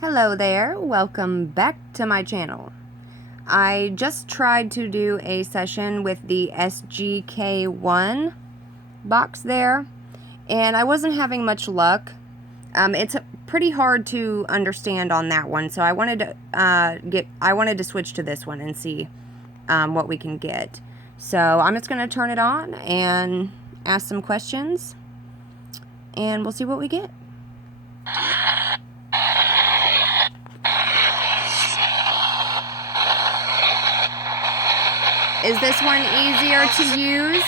Hello there, welcome back to my channel. I just tried to do a session with the SGK1 box there, and I wasn't having much luck. It's pretty hard to understand on that one, so I wanted to switch to this one and see what we can get. So I'm just going to turn it on and ask some questions, and we'll see what we get. Is this one easier to use?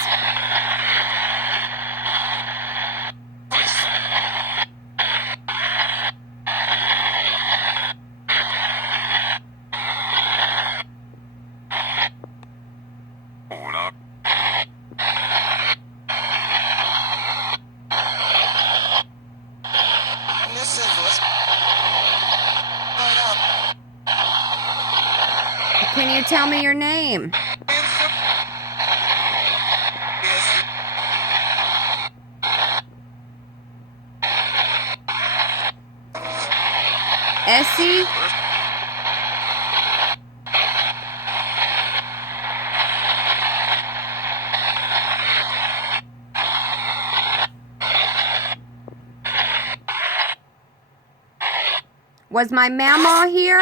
Can you tell me your name? Essie? Was my mama here?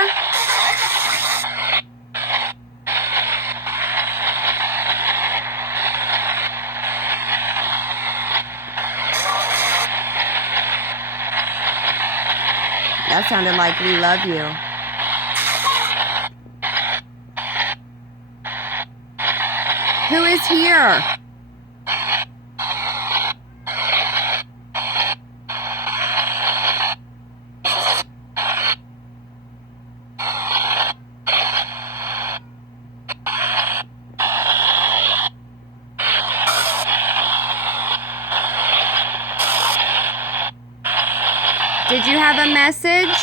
That sounded like we love you. Who is here? Did you have a message?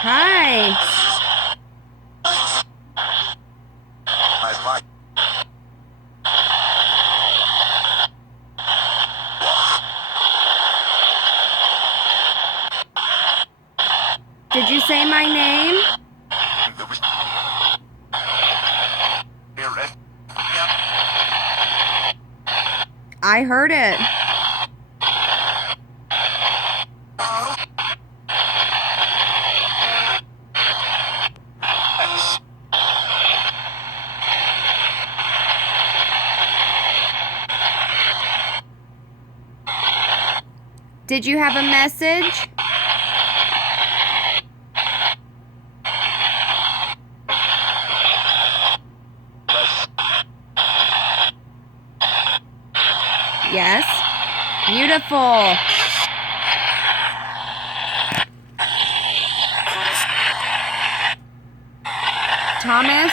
Hi. Did you say my name? I heard it. Did you have a message? Yes. Beautiful. Thomas?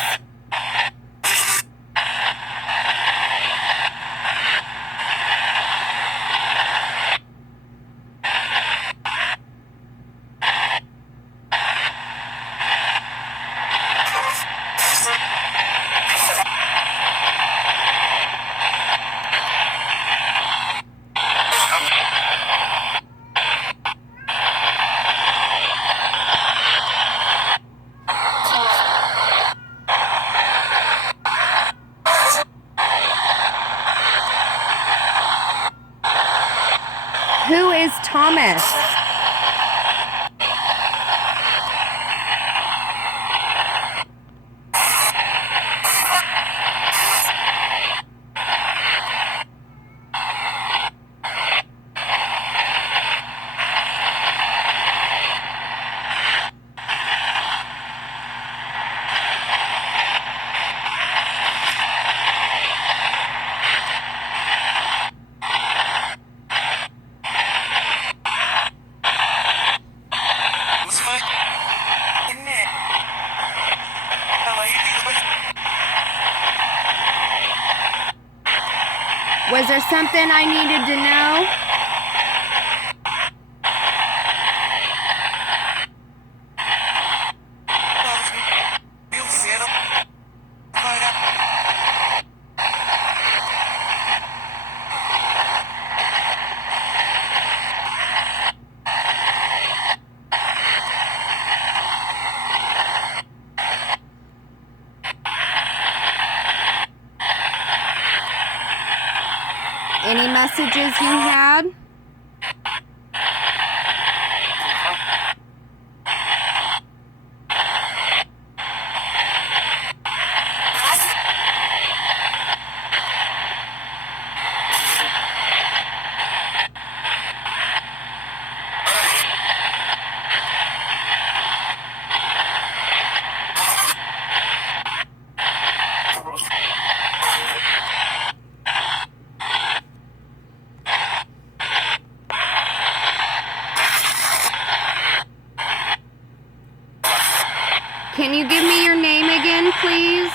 Who is Thomas? Was there something I needed to know? Any messages you had? Can you give me your name again, please?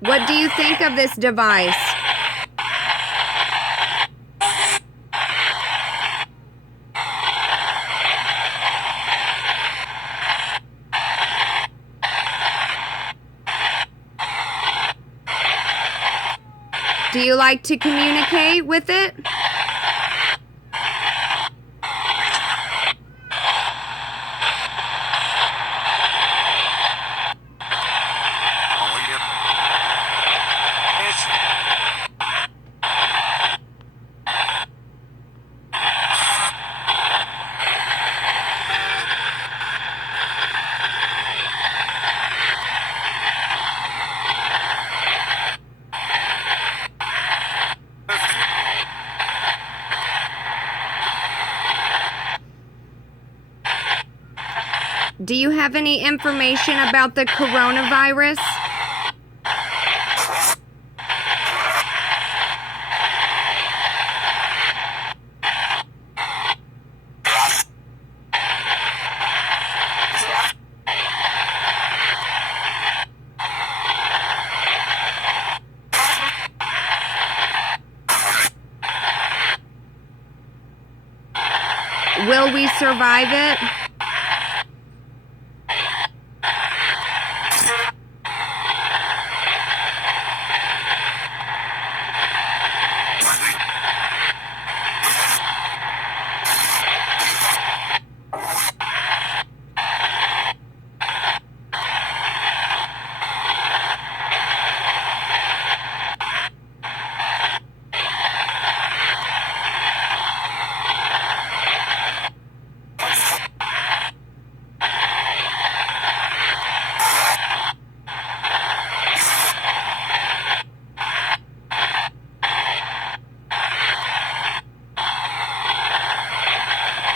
What do you think of this device? Do you like to communicate with it? Do you have any information about the coronavirus? Will we survive it?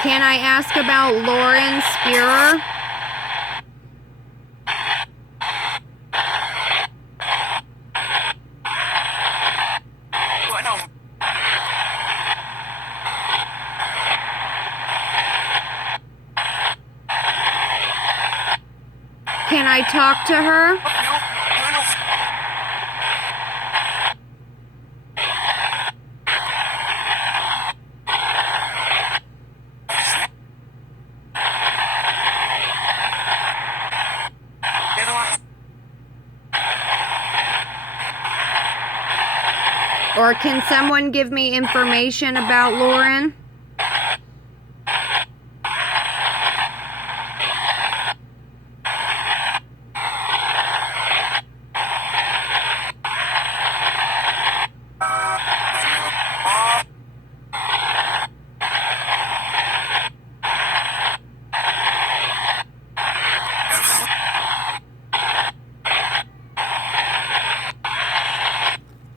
Can I ask about Lauren Spearer? Can I talk to her? Or can someone give me information about Lauren?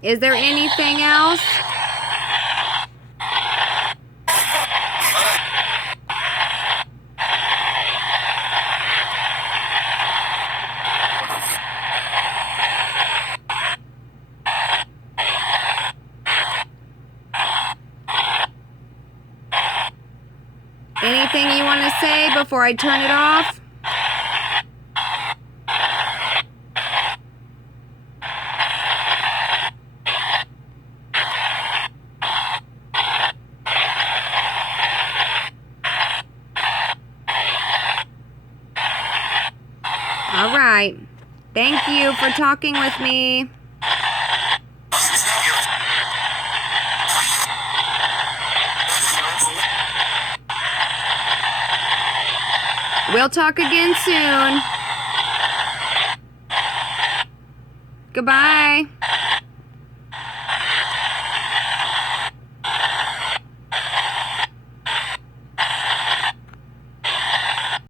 Is there anything else? Anything you want to say before I turn it off? All right. Thank you for talking with me. We'll talk again soon. Goodbye.